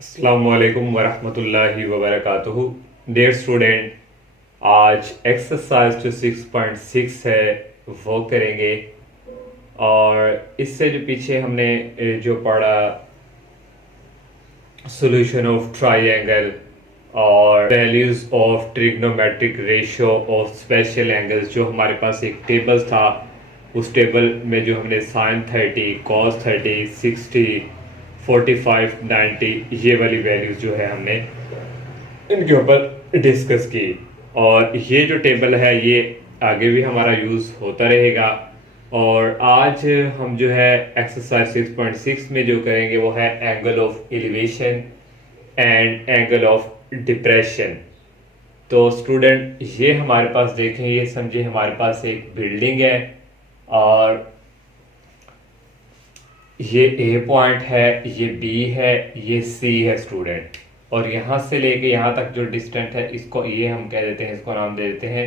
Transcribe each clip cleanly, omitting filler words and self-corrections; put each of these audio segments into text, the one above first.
अस्सलामुअलैकुम वरहमतुल्लाहि वबरकातुहू। Dear student, आज एक्सरसाइज जो 6.6 है वो करेंगे। और इससे जो पीछे हमने जो पढ़ा सॉल्यूशन ऑफ ट्राइंगल और values of trigonometric ratio of special angles, जो हमारे पास एक टेबल था, उस टेबल में जो हमने साइन 30, कॉस 30, 60, 45, 90 ये वाली वैल्यूज जो है हमने इनके ऊपर डिस्कस की। और ये जो टेबल है ये आगे भी हमारा यूज़ होता रहेगा। और आज हम जो है एक्सरसाइज 6.6 में जो करेंगे वो है angle of elevation and angle of depression. तो स्टूडेंट, ये हमारे पास देखें, ये समझे हमारे पास एक बिल्डिंग है और ये ए पॉइंट है, ये बी है, ये सी है स्टूडेंट। और यहाँ से लेके यहाँ तक जो डिस्टेंस है इसको ये हम कह देते हैं, इसको नाम दे देते हैं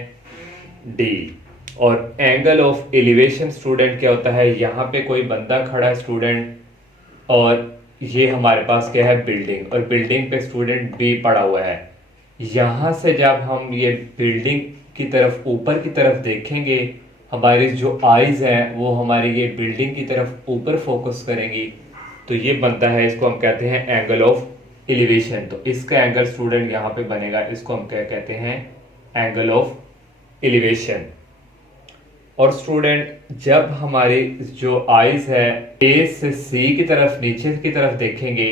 डी। और एंगल ऑफ एलिवेशन स्टूडेंट क्या होता है, यहाँ पे कोई बंदा खड़ा है स्टूडेंट, और ये हमारे पास क्या है बिल्डिंग, और बिल्डिंग पे स्टूडेंट बी पड़ा हुआ है। यहाँ से जब हम ये बिल्डिंग की तरफ ऊपर की तरफ देखेंगे, हमारी जो आईज हैं वो हमारी ये बिल्डिंग की तरफ ऊपर फोकस करेंगी, तो ये बनता है, इसको हम कहते हैं एंगल ऑफ एलिवेशन। तो इसका एंगल स्टूडेंट यहाँ पे बनेगा, इसको हम क्या कहते हैं, एंगल ऑफ एलिवेशन। और स्टूडेंट, जब हमारी जो आईज है ए से सी की तरफ नीचे की तरफ देखेंगे,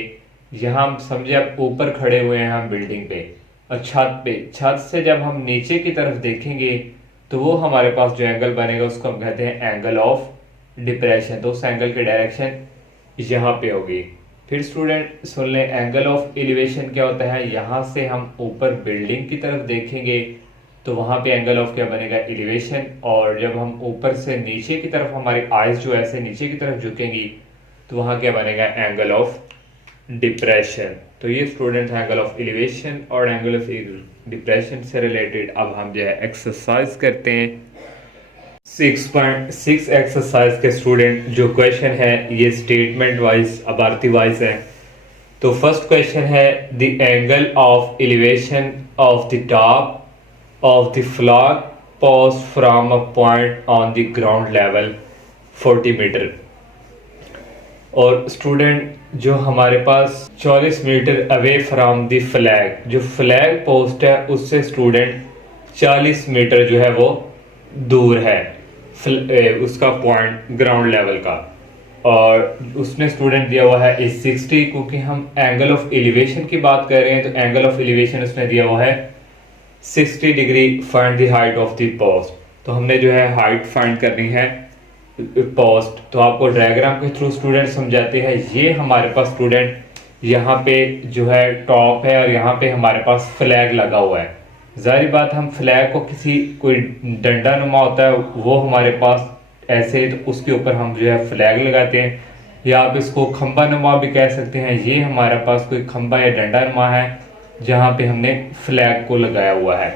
यहाँ हम समझे अब ऊपर खड़े हुए हैं हम बिल्डिंग पे और छत पे, छत से जब हम नीचे की तरफ देखेंगे तो वो हमारे पास जो एंगल बनेगा उसको हम कहते हैं एंगल ऑफ डिप्रेशन। तो उस एंगल की डायरेक्शन यहाँ पे होगी। फिर स्टूडेंट सुन लें, एंगल ऑफ एलिवेशन क्या होता है, यहाँ से हम ऊपर बिल्डिंग की तरफ देखेंगे तो वहाँ पे एंगल ऑफ क्या बनेगा, एलिवेशन। और जब हम ऊपर से नीचे की तरफ हमारी आइज जो ऐसे नीचे की तरफ झुकेंगी तो वहाँ क्या बनेगा, एंगल ऑफ डिप्रेशन। तो ये स्टूडेंट है एंगल ऑफ एलिवेशन और एंगल ऑफ डिप्रेशन से रिलेटेड। अब हम जो है एक्सरसाइज करते हैं 6.6 एक्सरसाइज के स्टूडेंट। जो क्वेश्चन है ये स्टेटमेंट वाइज अबारती वाइज है। तो फर्स्ट क्वेश्चन है, the angle of elevation of the top of the flag post from a point on the ground level 40 metre. और स्टूडेंट, जो हमारे पास 40 metre away from the flag, जो फ्लैग पोस्ट है उससे स्टूडेंट 40 मीटर जो है वो दूर है उसका पॉइंट ग्राउंड लेवल का। और उसने स्टूडेंट दिया हुआ है 60, क्योंकि हम एंगल ऑफ एलिवेशन की बात कर रहे हैं तो एंगल ऑफ एलिवेशन उसने दिया हुआ है 60 degree. Find the height of the post. तो हमने जो है हाइट फाइंड करनी है पोस्ट। तो आपको डायग्राम के थ्रू स्टूडेंट समझाते हैं। ये हमारे पास स्टूडेंट यहाँ पे जो है टॉप है और यहाँ पे हमारे पास फ्लैग लगा हुआ है। जाहिर बात, हम फ्लैग को किसी कोई डंडा नुमा होता है वो हमारे पास ऐसे, तो उसके ऊपर हम जो है फ्लैग लगाते हैं, या आप इसको खंबा नुमा भी कह सकते हैं। ये हमारे पास कोई खंबा या डंडा नुमा है जहाँ पे हमने फ्लैग को लगाया हुआ है।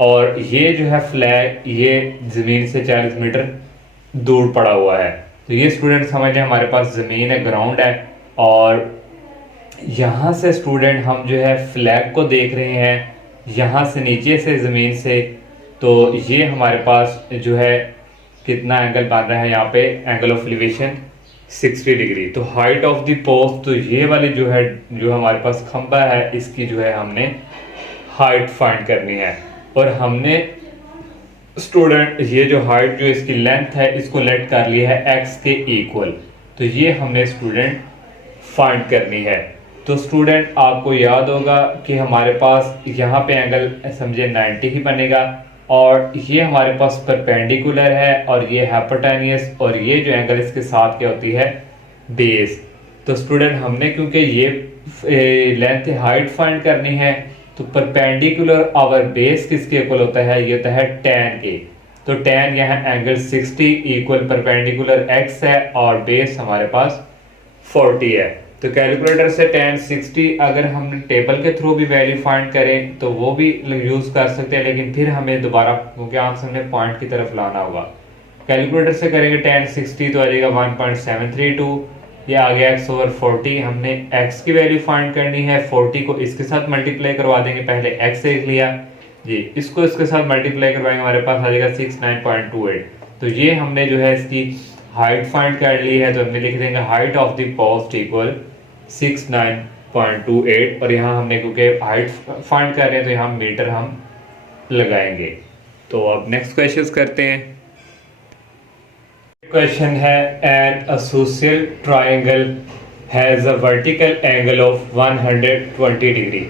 और ये जो है फ्लैग ये ज़मीन से 40 मीटर दूर पड़ा हुआ है। तो ये स्टूडेंट समझे हमारे पास ज़मीन है, ग्राउंड है, और यहाँ से स्टूडेंट हम जो है फ्लैग को देख रहे हैं यहाँ से नीचे से ज़मीन से। तो ये हमारे पास जो है कितना एंगल बन रहा है, यहाँ पे एंगल ऑफ एलिवेशन 60 डिग्री। तो हाइट ऑफ द पोस्ट, तो ये वाली जो है जो हमारे पास खंबा है इसकी जो है हमने हाइट फाइंड करनी है। और हमने स्टूडेंट ये जो हाइट जो इसकी लेंथ है इसको लेट कर लिया है x के इक्वल। तो ये हमने स्टूडेंट फाइंड करनी है। तो स्टूडेंट आपको याद होगा कि हमारे पास यहाँ पे एंगल समझे 90 ही बनेगा, और ये हमारे पास परपेंडिकुलर है और ये हाइपोटेन्यूस, और ये जो एंगल इसके साथ क्या होती है, बेस। तो स्टूडेंट हमने क्योंकि ये लेंथ हाइट फाइंड करनी है, तो परपेंडिकुलर आवर बेस किसके इक्वल होता है, ये होता है tan के। तो tan यहाँ एंगल 60 इक्वल परपेंडिकुलर x है और बेस हमारे पास 40 है। तो कैलकुलेटर से tan 60 अगर हम टेबल के थ्रू भी वैल्यू फाइंड करें तो वो भी यूज कर सकते हैं, लेकिन फिर हमें दोबारा क्योंकि आंसर हमने पॉइंट की तरफ लाना होगा। कैलकुलेटर से करेंगे tan 60 तो आ जाएगा 1.732, ये आ गया x ओवर 40। हमने x की वैल्यू फाइंड करनी है, 40 को इसके साथ मल्टीप्लाई करवा देंगे, पहले x देख लिया जी, इसको इसके साथ मल्टीप्लाई करवाएंगे, हमारे पास आ जाएगा 69.28। तो ये हमने जो है इसकी हाइट फाइंड कर ली है, तो हमने लिख देंगे height of the post equal 69.28, और यहाँ हमने क्योंकि हाइट फाइंड कर रहे हैं तो यहाँ मीटर हम लगाएंगे। तो अब नेक्स्ट क्वेश्चन करते हैं। क्वेश्चन है an isosceles triangle has a vertical angle of 120 degree.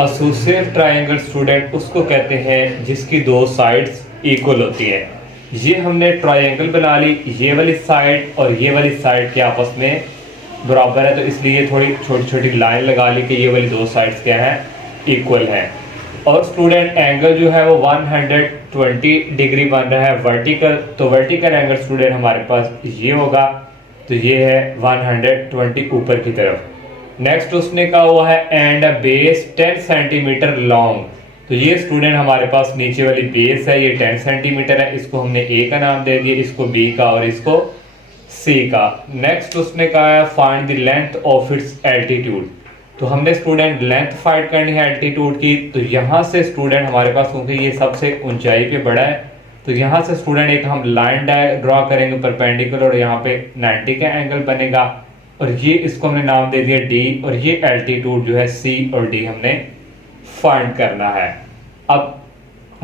Isosceles triangle student उसको कहते हैं जिसकी दो साइड्स इक्वल होती है। ये हमने ट्रायंगल बना ली, ये वाली साइड और ये वाली साइड के आपस में बराबर है, तो इसलिए थोड़ी छोटी छोटी लाइन लगा ली कि ये वाली दो साइड्स क्या है, इक्वल है। और स्टूडेंट एंगल जो है वो 120 डिग्री बन रहा है वर्टिकल, तो वर्टिकल एंगल स्टूडेंट हमारे पास ये होगा, तो ये है 120 ऊपर की तरफ। नेक्स्ट उसने कहा हुआ है and a base 10 centimetre long, तो ये स्टूडेंट हमारे पास नीचे वाली बेस है, ये 10 सेंटीमीटर है, इसको हमने ए का नाम दे दिया, इसको बी का और इसको सी का। नेक्स्ट उसने कहा है find the length of its altitude, तो हमने स्टूडेंट लेंथ फाइंड करनी है एल्टीट्यूड की। तो यहाँ से स्टूडेंट हमारे पास, क्योंकि ये सबसे ऊंचाई पे बड़ा है, तो यहाँ से स्टूडेंट एक हम लाइन ड्रॉ करेंगे परपेंडिकुलर, और यहाँ पे 90 का एंगल बनेगा, और ये इसको हमने नाम दे दिया डी, और ये एल्टीट्यूड जो है सी और डी हमने फाइंड करना है। अब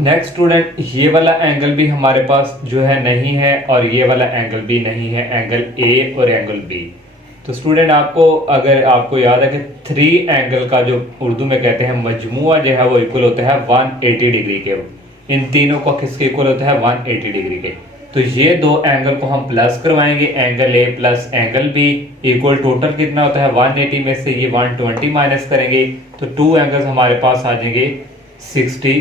नेक्स्ट स्टूडेंट ये वाला एंगल भी हमारे पास जो है नहीं है, और ये वाला एंगल भी नहीं है, एंगल ए और एंगल बी। तो स्टूडेंट आपको अगर आपको याद है कि 3 एंगल का जो उर्दू में कहते हैं मजमुआ जो है वो इक्वल होता है 180 डिग्री के। इन तीनों को किसके इक्वल होता है, 180 डिग्री के। तो ये दो एंगल को हम प्लस करवाएंगे, angle A plus angle B equal total कितना होता है 180 में से ये 120 माइनस करेंगे, तो 2 एंगल्स हमारे पास आ जाएंगे 60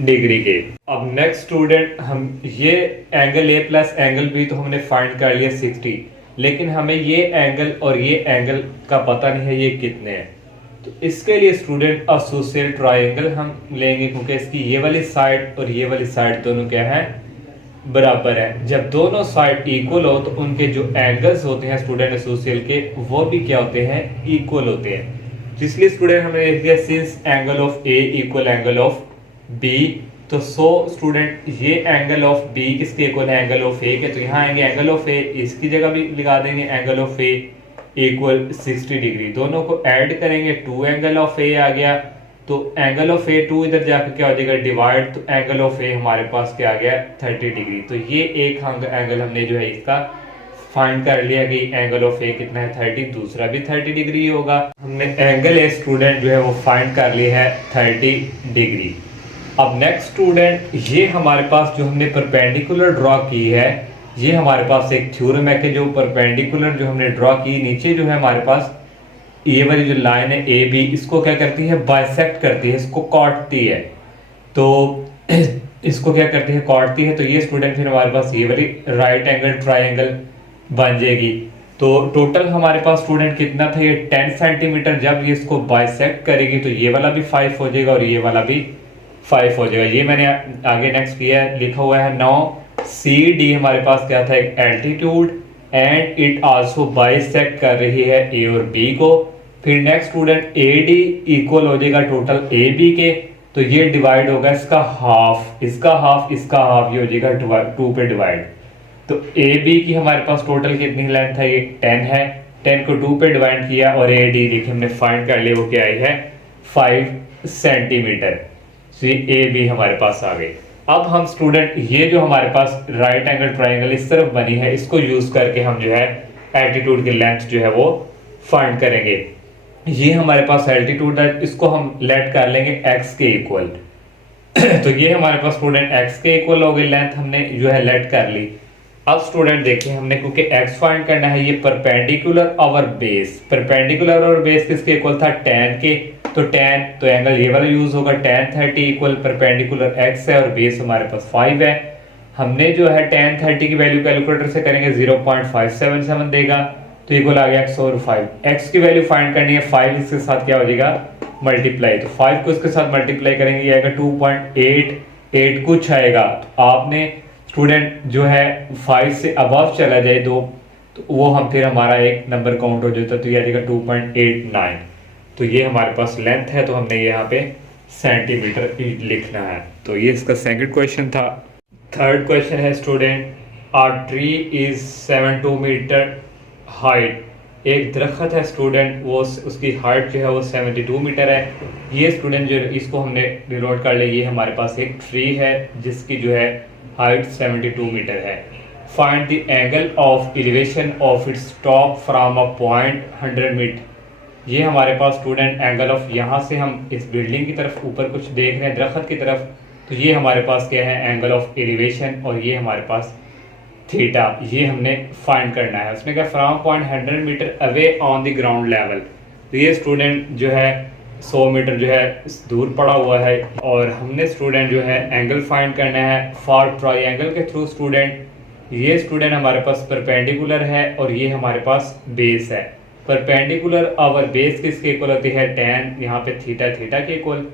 डिग्री के। अब नेक्स्ट स्टूडेंट हम ये angle A plus angle B तो हमने फाइंड कर लिया 60, लेकिन हमें ये एंगल और ये एंगल का पता नहीं है ये कितने हैं। तो इसके लिए स्टूडेंट एसोसिएट ट्रायंगल हम लेंगे, क्योंकि इसकी ये वाली साइड और ये वाली साइड दोनों क्या है, बराबर है। जब दोनों साइड इक्वल हो तो उनके जो एंगल्स होते हैं स्टूडेंट एसोसिएट के वो भी क्या होते हैं, इक्वल होते हैं। इसलिए स्टूडेंट हमने लिख दिया since angle of A equal angle of B, तो सो स्टूडेंट ये एंगल ऑफ बी किसके इक्वल है, एंगल ऑफ ए के। तो यहाँ आएंगे एंगल ऑफ ए, इसकी जगह भी लगा देंगे angle of A equal 60 degree. दोनों को ऐड करेंगे, 2 एंगल ऑफ ए आ गया, तो एंगल ऑफ ए 2 इधर जाकर क्या हो जाएगा डिवाइड, तो एंगल ऑफ ए हमारे पास क्या आ गया 30 डिग्री। तो ये एक एंगल हमने जो है इसका फाइंड कर लिया कि एंगल ऑफ ए कितना है 30, दूसरा भी 30 डिग्री होगा। हमने एंगल ए स्टूडेंट जो है वो फाइंड कर लिया है 30 डिग्री। अब नेक्स्ट स्टूडेंट ये हमारे पास जो हमने परपेंडिकुलर ड्रॉ की है, ये हमारे पास एक थ्योरम है कि जो परपेंडिकुलर जो हमने ड्रॉ की नीचे जो है हमारे पास ये वाली जो लाइन है ए बी, इसको क्या करती है, बाइसेक्ट करती है, इसको काटती है। तो इसको क्या करती है, काटती है। तो ये स्टूडेंट फिर हमारे पास ये वाली राइट एंगल ट्रायंगल बन जाएगी। तो टोटल हमारे पास स्टूडेंट कितना था, ये 10 सेंटीमीटर। जब ये इसको बाइसेक्ट करेगी तो ये वाला भी 5 हो जाएगा और ये वाला भी 5 हो जाएगा। ये मैंने आगे नेक्स्ट किया है, लिखा हुआ है 9 सी डी हमारे पास क्या था, एक altitude, and it also bisect कर रही है ए और बी को। फिर next student A D equal हो जाएगा टोटल ए बी के, तो ये डिवाइड होगा इसका हाफ, इसका हाफ, इसका हाफ, ये हो जाएगा 2 पे डिवाइड। तो ए बी की हमारे पास टोटल कितनी लेंथ है, ये 10 है, 10 को 2 पे डिवाइड किया, और ए डी देखिए हमने फाइंड कर लिया वो क्या आई है 5 सेंटीमीटर। तो ये ए बी हमारे पास आ गई। अब हम स्टूडेंट ये जो हमारे पास राइट एंगल ट्रायंगल इस तरफ बनी है, इसको यूज करके हम जो है एल्टीट्यूड की लेंथ जो है वो फाइंड करेंगे। ये हमारे पास एल्टीट्यूड है, इसको हम लेट कर लेंगे x के इक्वल। तो ये हमारे पास स्टूडेंट x के इक्वल हो गई, लेंथ हमने जो है लेट कर ली। अब स्टूडेंट देखिए हमने क्योंकि x फाइंड करना है, ये परपेंडिकुलर और बेस, परपेंडिकुलर और बेस किसके इक्वल था, tan के। तो tan तो एंगल ये वाला यूज होगा, tan 30 इक्वल परपेंडिकुलर x है और बेस हमारे पास 5 है। हमने जो है tan 30 की वैल्यू कैलकुलेटर से करेंगे 0.577 देगा, तो इक्वल आ गया x और 5। x की वैल्यू फाइंड करनी है, 5 इसके साथ क्या हो जाएगा मल्टीप्लाई, तो 5 को इसके साथ मल्टीप्लाई करेंगे, ये आएगा 2.88 कुछ आएगा। तो आपने स्टूडेंट जो है 5 से अबव चला जाए, तो वो हम फिर हमारा एक नंबर काउंट हो जाता है, तो ये आ जाएगा 2.89। तो ये हमारे पास लेंथ है, तो हमने यहाँ पे सेंटीमीटर लिखना है। तो ये इसका सेकंड क्वेश्चन था। थर्ड क्वेश्चन है student, a tree is 72 metre height. एक दरख्त है स्टूडेंट, वो उसकी हाइट जो है वो 72 मीटर है। ये स्टूडेंट जो इसको हमने डिनोट कर लिया, ये हमारे पास एक ट्री है जिसकी जो है हाइट 72 मीटर है। Find the angle of elevation of its top from a point 100 metre. ये हमारे पास स्टूडेंट एंगल ऑफ, यहाँ से हम इस बिल्डिंग की तरफ ऊपर कुछ देख रहे हैं दरख्त की तरफ, तो ये हमारे पास क्या है एंगल ऑफ एलिवेशन, और ये हमारे पास थीटा, ये हमने फाइंड करना है। उसने कहा from point 100 metre away on the ground level. तो ये स्टूडेंट जो है 100 मीटर जो है दूर पड़ा हुआ है, और हमने स्टूडेंट जो है एंगल फाइंड करना है फॉर ट्रायंगल के थ्रू। स्टूडेंट ये स्टूडेंट हमारे पास परपेंडिकुलर है और ये हमारे पास बेस है। परपेंडिकुलर और बेस किसके इक्वल होती है, tan, यहाँ पे थीटा थीटा के इक्वल।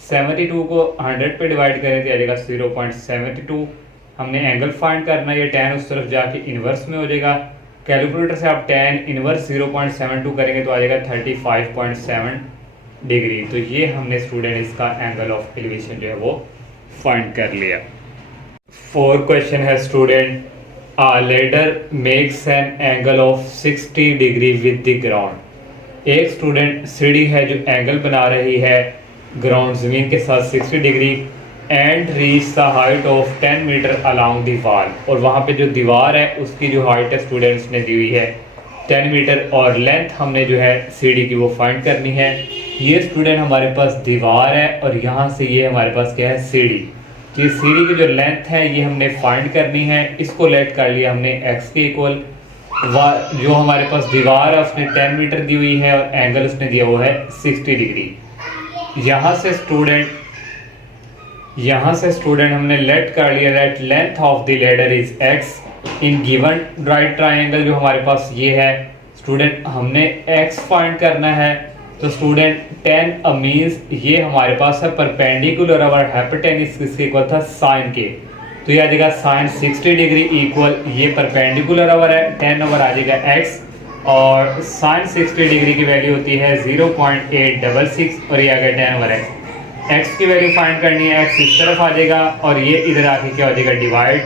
72 को 100 पे डिवाइड करें तो आ जाएगा 0.72। हमने एंगल फाइंड करना है, ये tan उस तरफ जाके इन्वर्स में हो जाएगा। कैलकुलेटर से आप tan इन्वर्स 0.72 करेंगे तो आ जाएगा 35.7 डिग्री। तो ये हमने स्टूडेंट इसका एंगल ऑफ एलिवेशन जो है वो फाइंड कर लिया। फोर्थ क्वेश्चन है student, a ladder makes an angle of 60 degree with the ground। एक स्टूडेंट सीढ़ी है जो एंगल बना रही है ग्राउंड जमीन के साथ 60 degree and reach the height of 10 metre along the wall. और वहाँ पे जो दीवार है उसकी जो हाइट है स्टूडेंट्स ने दी हुई है 10 मीटर, और लेंथ हमने जो है सीढ़ी की वो फाइंड करनी है। ये स्टूडेंट हमारे पास दीवार है और यहाँ से ये हमारे पास क्या है सीढ़ी। तो ये सीढ़ी की जो लेंथ है ये हमने फाइंड करनी है। इसको लेट कर लिया हमने x के इक्वल। जो हमारे पास दीवार है उसने 10 मीटर दी हुई है और एंगल उसने दिया हुआ है 60 डिग्री। यहाँ से स्टूडेंट हमने लेट कर लिया late length of the ladder is x in given right triangle. जो हमारे पास ये है स्टूडेंट हमने x फाइंड करना है। तो स्टूडेंट tan मीन्स ये हमारे पास है परपेंडिकुलर और हाइपोटेन्यूज किसके इक्वल था साइन के। तो ये आ जाएगा साइन 60 डिग्री इक्वल ये परपेंडिकुलर ओवर है 10 ओवर आ जाएगा x, और साइन 60 डिग्री की वैल्यू होती है 0.866 और ये आ गया 10 ओवर x की वैल्यू फाइंड करनी है। x इस तरफ आ जाएगा और ये इधर आके क्या हो जाएगा डिवाइड।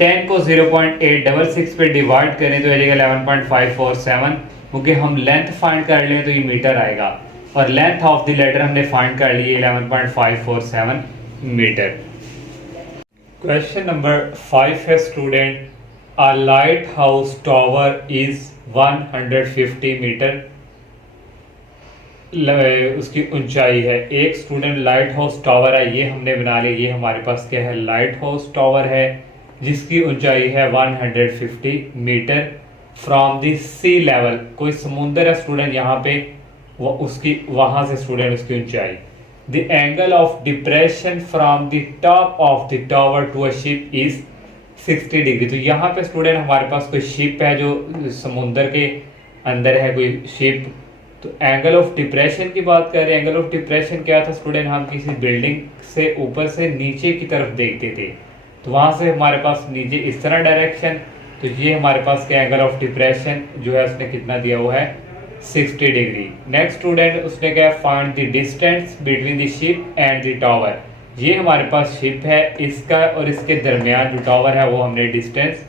10 को 0.866 पे डिवाइड करें तो आ जाएगा 11.547, क्योंकि हम लेंथ फाइंड कर लें तो ये मीटर आएगा, और लेंथ ऑफ द लेडर हमने फाइंड कर ली 11.547 मीटर। क्वेश्चन नंबर 5 है student, a light house tower is 150 metre, उसकी ऊंचाई है। एक स्टूडेंट लाइट हाउस टावर है, ये हमने बना लिया। ये हमारे पास क्या है लाइट हाउस टावर है जिसकी ऊंचाई है 150 metre from the sea level. कोई समुंदर है स्टूडेंट यहाँ पे, वो उसकी वहां से स्टूडेंट उसकी ऊंचाई। The angle of depression from the top of the tower to a ship is 60 degree. तो यहाँ पे स्टूडेंट हमारे पास कोई शिप है जो समुंदर के अंदर है कोई शिप। तो एंगल ऑफ डिप्रेशन की बात कर रहे हैं। एंगल ऑफ डिप्रेशन क्या था स्टूडेंट, हम किसी बिल्डिंग से ऊपर से नीचे की तरफ देखते थे, तो वहां से हमारे पास नीचे इस तरह डायरेक्शन। तो ये हमारे पास क्या एंगल ऑफ डिप्रेशन जो है उसने कितना दिया हुआ है 60 डिग्री। नेक्स्ट स्टूडेंट उसने क्या find the distance between the ship and the tower. ये हमारे पास शिप है, इसका और इसके दरमियान जो टावर है वो हमने डिस्टेंस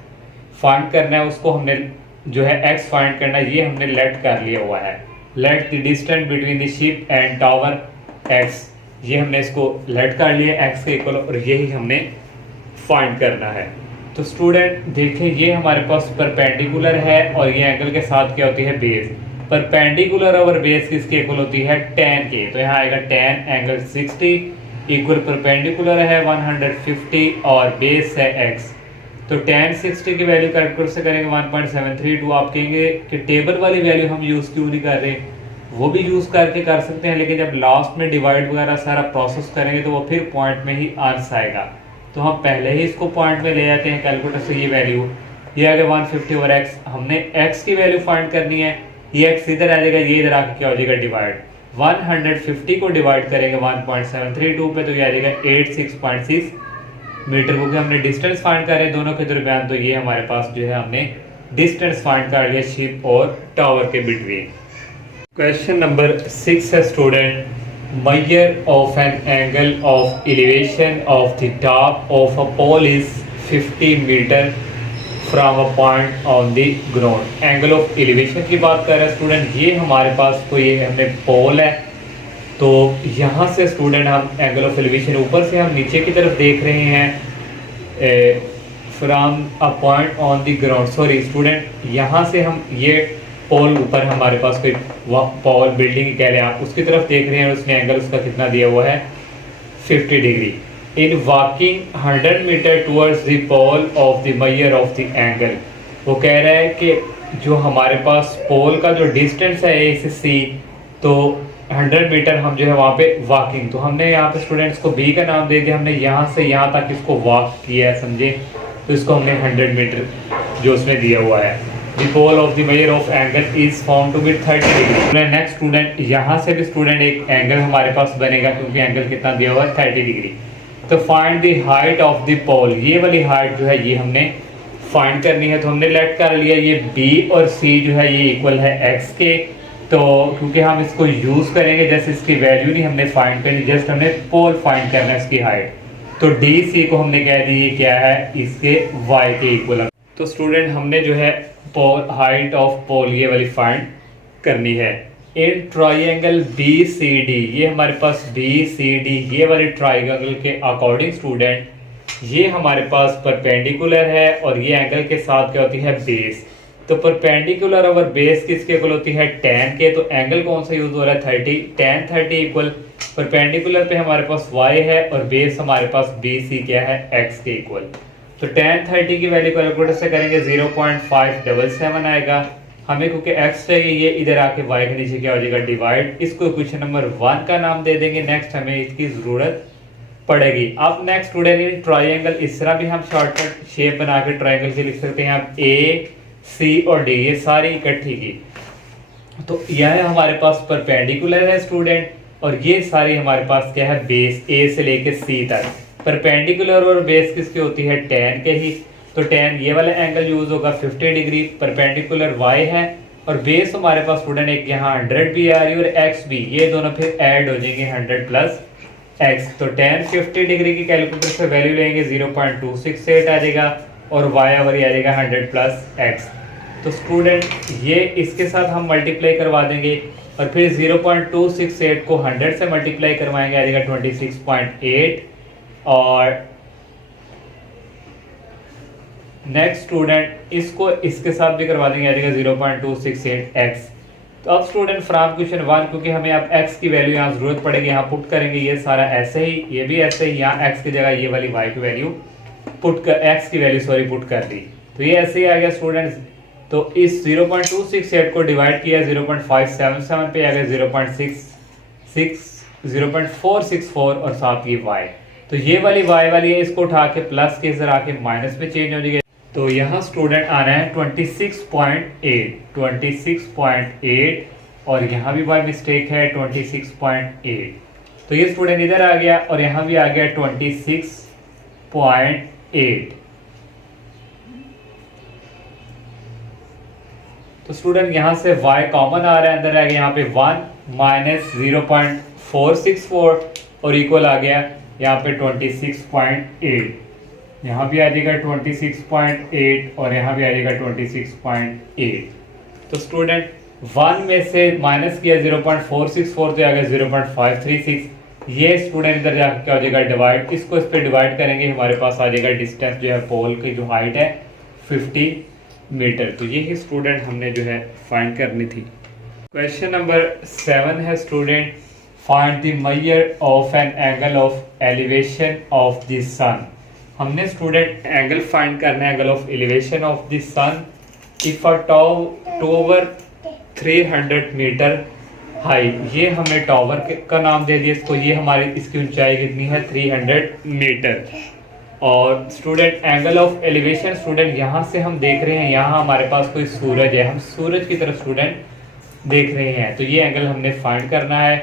फाइंड करना है। उसको हमने जो है x फाइंड करना है, ये हमने लेट कर लिया हुआ है। Let the distance between the ship and tower x, ये हमने इसको लेट कर लिया x के इक्वल, और यही हमने फाइंड करना है। तो स्टूडेंट देखें ये हमारे पास परपेंडिकुलर है और ये एंगल के साथ क्या होती है बेस। परपेंडिकुलर और बेस किसके इक्वल होती है tan के। तो यहाँ आएगा tan एंगल 60 इक्वल परपेंडिकुलर है 150 और बेस है x। तो tan 60 की वैल्यू कैलकुलेट से करेंगे 1.732। आप कहेंगे कि टेबल वाली वैल्यू हम यूज़ क्यों नहीं कर रहे, वो भी यूज़ करके कर सकते हैं, लेकिन जब लास्ट में डिवाइड वगैरह सारा प्रोसेस करेंगे तो वो फिर पॉइंट में ही आंसर आएगा। तो हम पहले ही इसको पॉइंट में ले जाते हैं कैलकुलेटर से। ये वैल्यू ये आ गया 150 ओवर x, हमने x की वैल्यू फाइंड करनी है। ये x इधर आ जाएगा, ये इधर आके क्या हो जाएगा डिवाइड। 150 को डिवाइड करेंगे 1.732 पे तो ये आ जाएगा 86.6 मीटर, क्योंकि हमने डिस्टेंस फाइंड कर रहे हैं दोनों के दरमियान। तो ये हमारे पास जो है हमने डिस्टेंस फाइंड कर लिया शिप और टावर के बिटवीन। क्वेश्चन नंबर 6 है student, measure of an angle of elevation of the top of a pole is 50 meter from a point on the ground। Angle of elevation की बात कर रहे हैं स्टूडेंट। ये हमारे पास कोई हमने पोल है, तो यहाँ से स्टूडेंट हम एंगल ऑफ एलिवेशन ऊपर से हम नीचे की तरफ देख रहे हैं from a point on the ground. Sorry student, यहाँ से हम ये पोल ऊपर हमारे पास कोई पोल बिल्डिंग कह रहे हैं आप, उसकी तरफ देख रहे हैं, उसमें एंगल उसका कितना दिया हुआ है 50 degree. In walking 100 metre towards the pole of the measure of the angle. वो कह रहा है कि जो हमारे पास पोल का जो डिस्टेंस है ए से सी, तो 100 मीटर हम जो है वहाँ पे वॉकिंग, तो हमने यहाँ पे स्टूडेंट्स को बी का नाम दे दिया। हमने यहाँ से यहाँ तक इसको वॉक किया है, समझे, तो इसको हमने 100 मीटर जो उसमें दिया हुआ है। The pole of the measure of angle is found to be 30 degree. Next student, यहाँ से भी स्टूडेंट एक एंगल हमारे पास बनेगा, क्योंकि एंगल कितना दिया हुआ है 30 डिग्री। तो find the height of the pole, ये वाली हाइट जो है ये हमने फाइंड करनी है। तो हमने लेट कर लिया ये बी और सी जो है ये इक्वल है एक्स के। तो क्योंकि हम इसको यूज करेंगे, जैसे इसकी वैल्यू नहीं हमने फाइंड करनी, जस्ट हमने पोल फाइंड करना है इसकी हाइट। तो डी सी को हमने कह दी क्या है इसके वाई के इक्वल। तो स्टूडेंट हमने जो है पोल हाइट ऑफ पोल ये वाली फाइंड करनी है। In triangle B C D, ये हमारे पास बी सी डी ये वाले ट्राइंगल के अकॉर्डिंग स्टूडेंट ये हमारे पास परपेंडिकुलर है, और ये एंगल के साथ क्या होती है बेस। तो परपेंडिकुलर और बेस किसके इक्वल होती है tan के। तो एंगल कौन सा यूज हो रहा है 30, tan 30 इक्वल परपेंडिकुलर पे हमारे पास y है और बेस हमारे पास BC क्या है x के इक्वल। तो tan 30 की वैल्यू कैलकुलेटर से करेंगे 0.577 आएगा हमें, क्योंकि x चाहिए, ये इधर आके y के नीचे क्या हो जाएगा डिवाइड। इसको क्वेश्चन नंबर 1 का नाम दे देंगे। नेक्स्ट हमें इसकी जरूरत पड़ेगी। अब नेक्स्ट स्टूडेंट ट्राइंगल, इस तरह भी हम शॉर्टकट शेप बना के ट्राइंगल के लिख सकते हैं आप ए सी और डी, ये सारी इकट्ठी की। तो यह हमारे पास परपेंडिकुलर है स्टूडेंट, और ये सारी हमारे पास क्या है बेस, ए से लेके सी तक। परपेंडिकुलर और बेस किसकी होती है tan के ही। तो tan ये वाला एंगल यूज होगा 50 डिग्री, परपेंडिकुलर y है, और बेस हमारे पास स्टूडेंट एक यहाँ 100 भी आ रही है और x भी, ये दोनों फिर ऐड हो जाएंगे 100 प्लस x। तो tan 50 डिग्री की कैलकुलेटर से वैल्यू लेंगे 0.268 आ जाएगा, और y ओवर आ जाएगा 100 प्लस x। तो स्टूडेंट ये इसके साथ हम मल्टीप्लाई करवा देंगे, और फिर 0.268 को 100 से मल्टीप्लाई करवाएंगे आ जाएगा 26.8, और नेक्स्ट स्टूडेंट इसको इसके साथ भी करवा देंगे आ जाएगा 0.268x। तो अब स्टूडेंट फ्रॉम क्वेश्चन 1, क्योंकि हमें अब x की वैल्यू यहाँ जरूरत पड़ेगी, यहाँ पुट करेंगे, ये सारा ऐसे ही, ये भी ऐसे ही, यहाँ x की जगह ये वाली y की वैल्यू पुट कर, x की वैल्यू सॉरी पुट कर दी, तो ये ऐसे ही आ गया स्टूडेंट्स। तो इस 0.268 को डिवाइड किया 0.577 पे आ गया 0.464 और साथ ये y। तो ये वाली y वाली है, इसको उठा के प्लस के इधर आके माइनस में चेंज हो जाएगी। तो यहाँ स्टूडेंट आना है 26.8 और यहाँ भी बाय मिस्टेक है 26.8। तो ये स्टूडेंट इधर आ गया और यहाँ भी आ गया 26.8। तो स्टूडेंट यहाँ से y कॉमन आ रहा है, अंदर आ गया यहाँ पे 1 माइनस 0.464 और इक्वल आ गया यहाँ पे 26.8। यहाँ भी आ जाएगा 26.8 और यहाँ भी आ जाएगा 26.8। तो स्टूडेंट 1 में से माइनस किया 0.464 तो आ गया 0.536। ये स्टूडेंट इधर जाकर क्या हो जाएगा डिवाइड, इसको इस पर डिवाइड करेंगे, हमारे पास आ जाएगा डिस्टेंस जो है पोल की जो हाइट है 50 मीटर। तो ये ही स्टूडेंट हमने जो है फाइंड करनी थी। क्वेश्चन नंबर 7 है student, find the measure of an angle of elevation of the sun. हमने स्टूडेंट एंगल फाइंड करना है, angle of elevation of the sun if a tower 300 metre high. ये हमने टॉवर का नाम दे दिया इसको, ये हमारी इसकी ऊंचाई कितनी है 300 मीटर। और student angle of elevation student यहाँ से हम देख रहे हैं, यहाँ हमारे पास कोई सूरज है, हम सूरज की तरफ स्टूडेंट देख रहे हैं, तो ये एंगल हमने फाइंड करना है।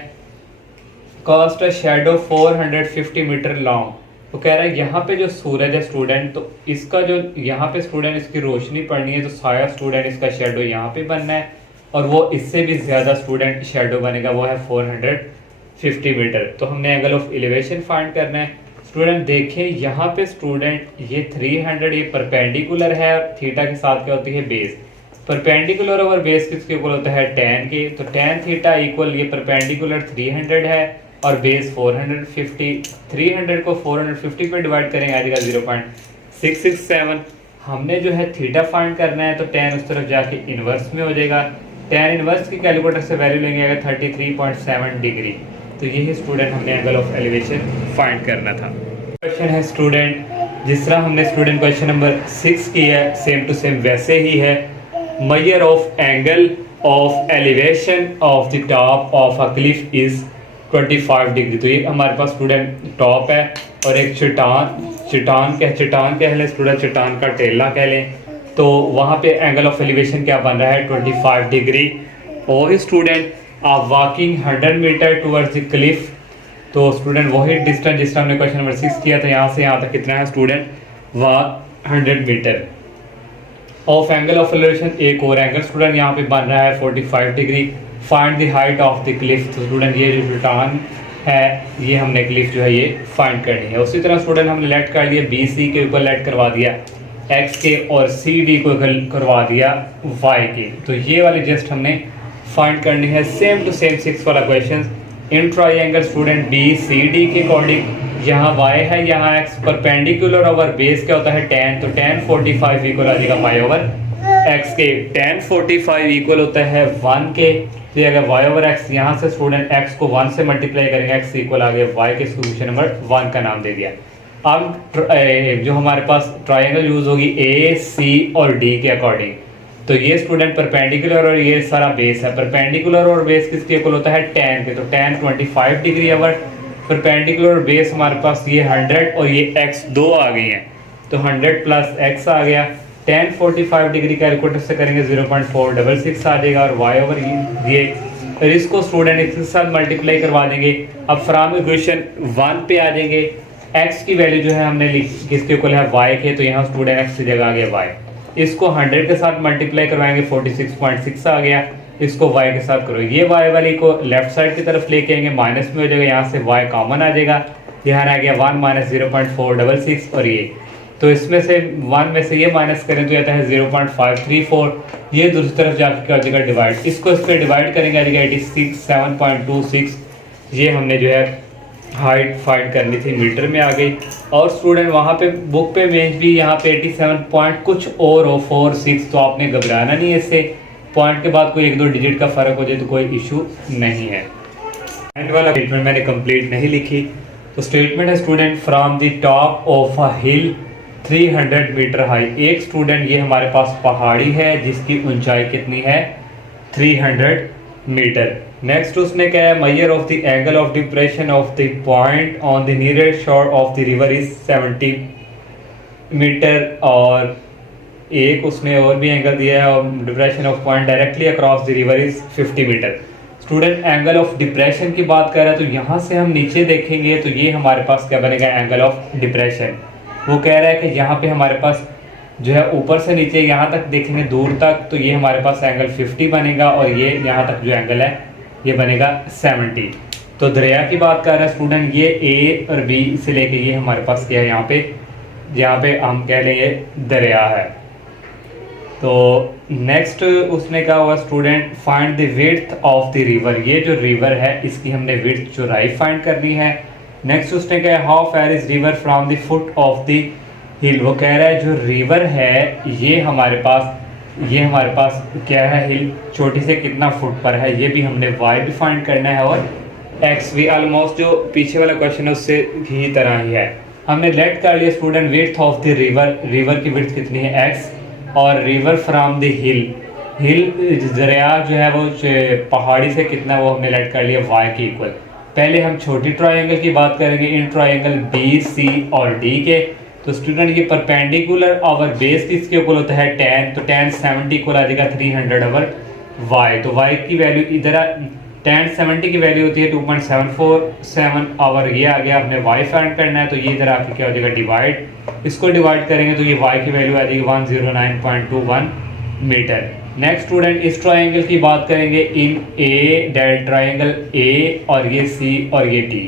Cast a shadow 450 metre long. तो कह रहा है यहाँ पे जो सूरज है स्टूडेंट, तो इसका जो यहाँ पे स्टूडेंट इसकी रोशनी पड़नी है, तो साया स्टूडेंट इसका शेडो यहाँ पे बनना है, और वो इससे भी ज्यादा स्टूडेंट शेडो बनेगा, वो है 450 मीटर। तो हमने एंगल ऑफ एलिवेशन फाइंड करना है। स्टूडेंट देखें यहाँ पे स्टूडेंट ये 300 ये परपेंडिकुलर है, और थीटा के साथ क्या होती है बेस। परपेंडिकुलर ओवर बेस किसके इक्वल होता है tan के, तो tan थीटा इक्वल ये परपेंडिकुलर 300 है और बेस 450। 300 को 450 पे डिवाइड करेंगे आ जाएगा 0.667। हमने जो है थीटा फाइंड करना है, तो tan उस तरफ जाके इनवर्स में हो जाएगा। tan इनवर्स की कैलकुलेटर से वैल्यू लेंगे अगर 33.7 डिग्री। तो यही स्टूडेंट हमने एंगल ऑफ एलिवेशन फाइंड करना था। क्वेश्चन है स्टूडेंट, जिस तरह हमने स्टूडेंट क्वेश्चन नंबर 6 किया है सेम टू सेम वैसे ही है। Measure of angle of elevation of the top of a cliff is 25 degree. तो ये हमारे पास स्टूडेंट टॉप है और एक चट्टान कह लें स्टूडेंट, चट्टान का टेला कह लें, तो वहाँ पे एंगल ऑफ एलिवेशन क्या बन रहा है 25 डिग्री। और स्टूडेंट आप walking 100 metre towards the cliff. तो स्टूडेंट वही डिस्टेंस जिस तरह हमने क्वेश्चन नंबर 6 किया था, यहाँ से यहाँ तक कितना है student 100 metre. Of angle of elevation एक और एंगल स्टूडेंट यहाँ पे बन रहा है 45 degree. Find the height of the cliff. तो स्टूडेंट ये जो चट्टान है ये हमने क्लिफ जो है ये फाइंड करनी है। उसी तरह स्टूडेंट हमने लेट कर लिया बी सी के ऊपर लेट करवा दिया एक्स के, और सी डी को करवा दिया वाई के। तो ये वाली जस्ट हमने फाइंड करनी है सेम टू सेम 6 वाला क्वेश्चन। In triangle student B C D के अकॉर्डिंग यहाँ y है यहाँ x, परपेंडिकुलर ओवर बेस क्या होता है tan, तो tan 45 इक्वल आ जाएगा y ओवर x के। tan 45 इक्वल होता है 1 के, तो अगर y ओवर x यहाँ से स्टूडेंट x को 1 से मल्टीप्लाई करेंगे x इक्वल आ गया y के, सोल्यूशन नंबर 1 का नाम दे दिया। अब जो हमारे पास ट्राइंगल यूज होगी a c और d के अकॉर्डिंग, तो ये स्टूडेंट परपेंडिकुलर और ये सारा बेस है। परपेंडिकुलर और बेस किसके इक्वल होता है tan के, तो tan 25 डिग्री ओवर परपेंडिकुलर और बेस हमारे पास ये 100 और ये x 2 आ गई हैं, तो 100 प्लस x आ गया। tan 45 डिग्री कैलकुलेटर से करेंगे 0.466 आ जाएगा, और y ओवर ये फिर इसको स्टूडेंट इसके साथ मल्टीप्लाई करवा देंगे। अब फ्रॉम इक्वेशन 1 पे आ जाएंगे। x की वैल्यू जो है हमने किसके इक्वल है y के, तो यहाँ स्टूडेंट x की जगह आ गया y। इसको 100 के साथ मल्टीप्लाई करवाएंगे 46.6 आ गया। इसको y के साथ करो, ये y वाली को लेफ्ट साइड की तरफ लेके आएंगे, माइनस में हो जाएगा, यहाँ से y कॉमन आ जाएगा, यहाँ आ गया 1 माइनस 0.466 और ये, तो इसमें से 1 में से ये माइनस करें तो आता है 0.534। ये दूसरी तरफ जाकर कर देगा डिवाइड, इसको इस पर डिवाइड करेंगे आ जाएगा 87.26। ये हमने जो है हाइट फाइंड करनी थी, मीटर में आ गई। और स्टूडेंट वहाँ पे बुक पे इमेज भी यहाँ पे 87 पॉइंट कुछ और हो 46, तो आपने घबराना नहीं है, इससे पॉइंट के बाद कोई 1-2 डिजिट का फर्क हो जाए तो कोई इशू नहीं है। एंड वाला स्टेटमेंट मैंने कंप्लीट नहीं लिखी, तो स्टेटमेंट है student from the top of a hill 300 metre high. एक स्टूडेंट ये हमारे पास पहाड़ी है जिसकी ऊंचाई कितनी है 300 मीटर। नेक्स्ट उसने क्या है measure of the angle of depression of the point on the nearest shore of the river is 70 metre. और एक उसने और भी एंगल दिया है, और depression of point directly across the river is 50 metre. Student angle of depression की बात कर रहा है, तो यहाँ से हम नीचे देखेंगे तो ये हमारे पास क्या बनेगा एंगल ऑफ डिप्रेशन। वो कह रहा है कि यहाँ पे हमारे पास जो है ऊपर से नीचे यहाँ तक देखेंगे दूर तक, तो ये हमारे पास एंगल 50 बनेगा, और ये यहाँ तक जो एंगल है ये बनेगा 70। तो दरिया की बात कर रहा है स्टूडेंट, ये A और B से लेके ये हमारे पास क्या है यहाँ पे हम कह लेंगे दरिया है। तो नेक्स्ट उसने कहा हुआ student find the width of the river. ये जो रिवर है इसकी हमने विड्थ चौड़ाई फाइंड करनी है। नेक्स्ट उसने कहा how fair is river from the foot of the हिल। वो कह रहा है जो रिवर है ये हमारे पास क्या है हिल चोटी से कितना फुट पर है, ये भी हमने y भी फाइंड करना है, और x भी ऑलमोस्ट जो पीछे वाला क्वेश्चन है उससे ही तरह ही है। हमने लेट कर लिया student width of the river की विड्थ कितनी है x, और रिवर फ्रॉम द हिल दरिया जो है वो पहाड़ी से कितना वो हमने लेट कर लिया y के इक्वल। पहले हम छोटी ट्राइंगल की बात करेंगे, इन ट्राइंगल बी सी और डी के। तो स्टूडेंट ये परपेंडिकुलर ओवर बेस किसके इक्वल होता है tan, तो tan 70 इक्वल आ जाएगा 300 ओवर y। तो y की वैल्यू इधर tan 70 की वैल्यू होती है 2.747 और ये आ गया अपने y फाइंड करना है, तो ये इधर आके क्या हो जाएगा डिवाइड, इसको डिवाइड करेंगे तो ये y की वैल्यू आ जाएगी 109.21 मीटर। नेक्स्ट स्टूडेंट इस ट्रायंगल की बात करेंगे इन ए डेट ट्रायंगल ए और ये सी और ये टी।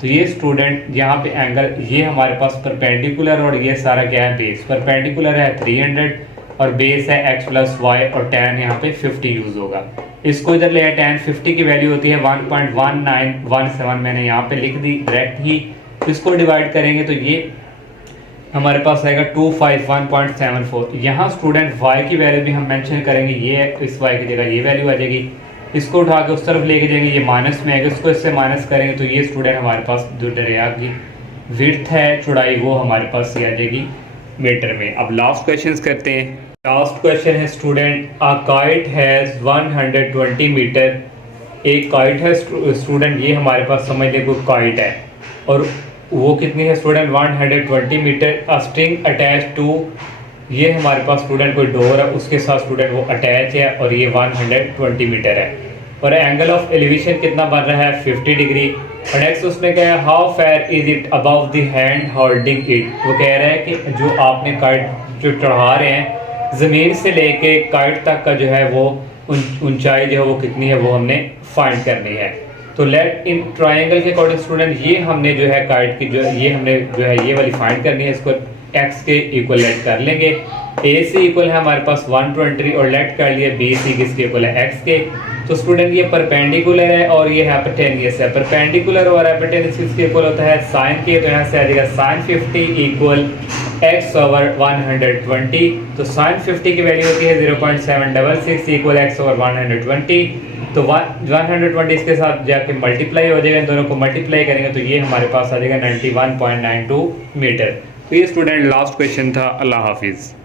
तो ये स्टूडेंट यहाँ पे एंगल ये हमारे पास परपेंडिकुलर और ये सारा क्या है बेस, परपेंडिकुलर है 300 और बेस है x प्लस वाई और tan यहाँ पे 50 यूज होगा। इसको इधर ले tan 50 की वैल्यू होती है 1.1917, मैंने यहाँ पे लिख दी डायरेक्ट ही। इसको डिवाइड करेंगे तो ये हमारे पास आएगा 251.74। यहाँ स्टूडेंट y की वैल्यू भी हम मेंशन करेंगे, ये इस y की जगह ये वैल्यू आ जाएगी। इसको उठा के उस तरफ लेके जाएंगे, ये माइनस में आएगा, इसको इससे माइनस करेंगे तो ये स्टूडेंट हमारे पास जो दरिया की विड्थ है चौड़ाई वो हमारे पास ये आ जाएगी मीटर में। अब लास्ट क्वेश्चन करते हैं। लास्ट क्वेश्चन है student a kite has 120 metre. एक काइट है स्टूडेंट, ये हमारे पास समझ लें कोई काइट है और वो कितनी है student 120 metre. A string attach to, ये हमारे पास स्टूडेंट कोई डोर है उसके साथ स्टूडेंट वो अटैच है और ये 120 मीटर है और एंगल ऑफ एलिवेशन कितना बन रहा है 50 डिग्री। और नेक्स्ट उसमें क्या है how fair is it above the hand holding it. वो कह रहा है कि जो आपने काइट जो चढ़ा रहे हैं ज़मीन से लेके काइट तक का जो है वो ऊंचाई जो है वो कितनी है वो हमने फाइंड करनी है। तो लेट इन ट्रायंगल के अकॉर्डिंग स्टूडेंट ये हमने जो है काइट की जो ये हमने जो है ये वाली फाइंड करनी है, इसको x के इक्वल लेट कर लेंगे। ए सी इक्वल है हमारे पास 120 और लेट कर लिया बी सी किसके इक्वल है x के। तो स्टूडेंट ये परपेंडिकुलर है और ये हाइपोटेन्यूस है। परपेंडिकुलर और हाइपोटेन्यूस किसके इक्वल होता है साइन के, तो यहाँ से आ जाएगा साइन 50 इक्वल x ओवर 120। तो साइन 50 की वैल्यू होती है 0.766 इक्वल x ओवर 120। तो 120 इसके साथ जाके मल्टीप्लाई हो जाएगा, इन दोनों को मल्टीप्लाई करेंगे तो ये हमारे पास आ जाएगा 91.92 मीटर। तो ये स्टूडेंट लास्ट क्वेश्चन था। अल्लाह हाफिज़।